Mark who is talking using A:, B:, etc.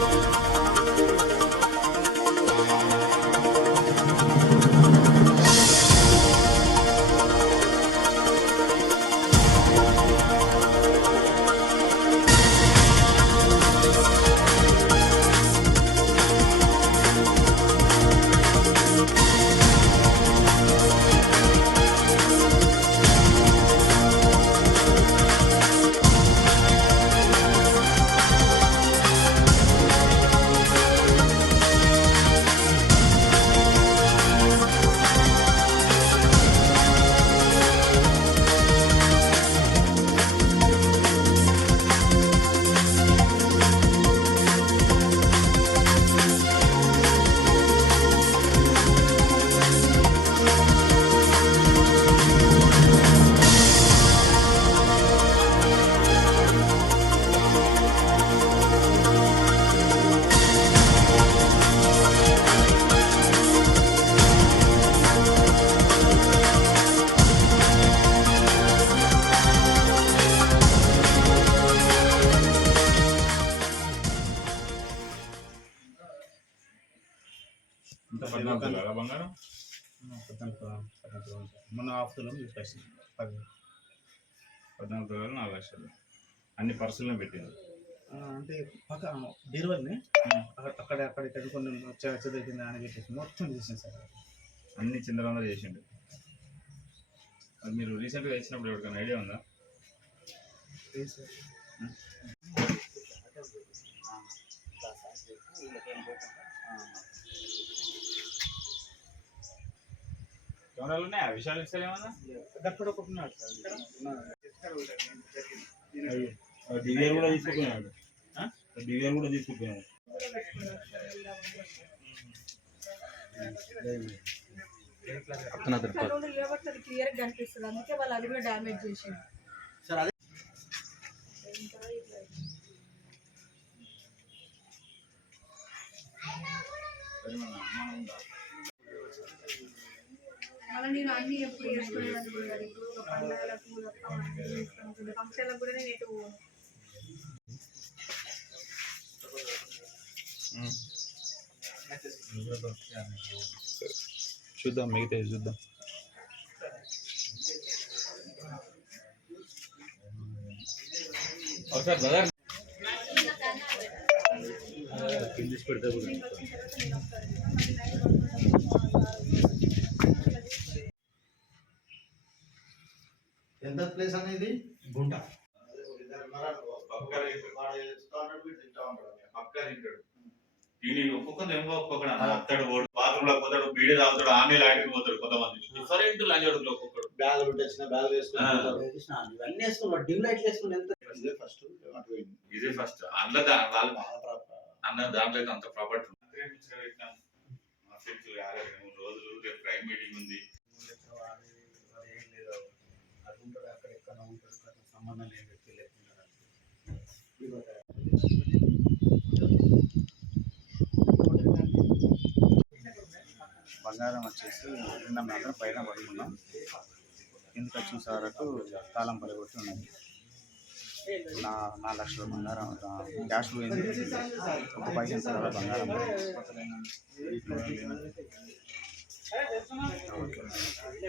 A: ఇంత పద్నాలుగు బంగారం
B: హాఫ్ తులం తీసుకొచ్చింది పది.
A: పద్నాలుగు నాలుగు లక్షలు. అన్ని పర్సులను పెట్టింది.
B: అంటే పక్క బీరువల్ని అక్కడ అక్కడ ఇక్కడ కొన్ని చదివింది అని పెట్టేసి మొత్తం చేసింది సార్
A: అన్ని చిందరంగా చేసిండు. అది మీరు రీసెంట్గా ఇచ్చినప్పుడు ఎవరికైనా ఐడియా ఉందా?
B: సార్?
A: కెమెరాలు ఉన్నాయి? విషయాలు ఇస్తారు ఏమన్నా?
B: అది అక్కడ ఒకటి ఉన్నాడు.
C: డివిఆర్ కూడా తీసుకుపోయినాడు. డివిఆర్ కూడా తీసుకుపోయినాడు.
D: అది క్లియర్ కనిపిస్తుంది అందుకే వాళ్ళు అది కూడా డ్యామేజ్ చేసింది
A: సరే మన ఉందా?
D: మళ్ళీ నేను అన్ని ఎప్పుడు చేసుకునేదాన్ని కూడా కాదు. ఇప్పుడు ఒక పండుగలకు ఫంక్షన్లకు కూడా నేను ఎటు పోను.
C: చూద్దాం మిగతా చూద్దాం ఒకసారి బ్రదర్ పెడితే
E: ఎంత ప్లేస్ అనేది? గుంట.
F: వీళ్ళు ఒక్కొక్కరు ఏమో ఒక్కొక్కడు అన్న అత్తడు ఓడు బాత్రూమ్లో పోతాడు బీడి తాగుతాడు ఆమె లాటికి పోతాడు కొంతమంది. డిఫరెంట్ ఒక్కొక్కడు.
E: బ్యాగులు ఇవన్నీ వేసుకున్నాడు లైట్లు వేసుకుని ఎంత? ఇదే ఫస్ట్
F: ఇదే ఫస్ట్ అందులో వాళ్ళు. అన్న దాంట్లో అంత ప్రాపర్టీ రోజులు రేపు ప్రైమ్ మీటింగ్ ఉంది.
E: అక్కడ సంబంధం లేని వ్యక్తి లేకుండా.
B: బంగారం వచ్చేసి నిన్న మాత్రం పైన పడుకున్నాం కిందకి వచ్చిన వరకు తాళం పడగొట్టి ఉన్నది నా నాలుగు లక్షల బంగారం క్యాష్ పోయింది ఒక పైసలు తర్వాత బంగారం పోయింది.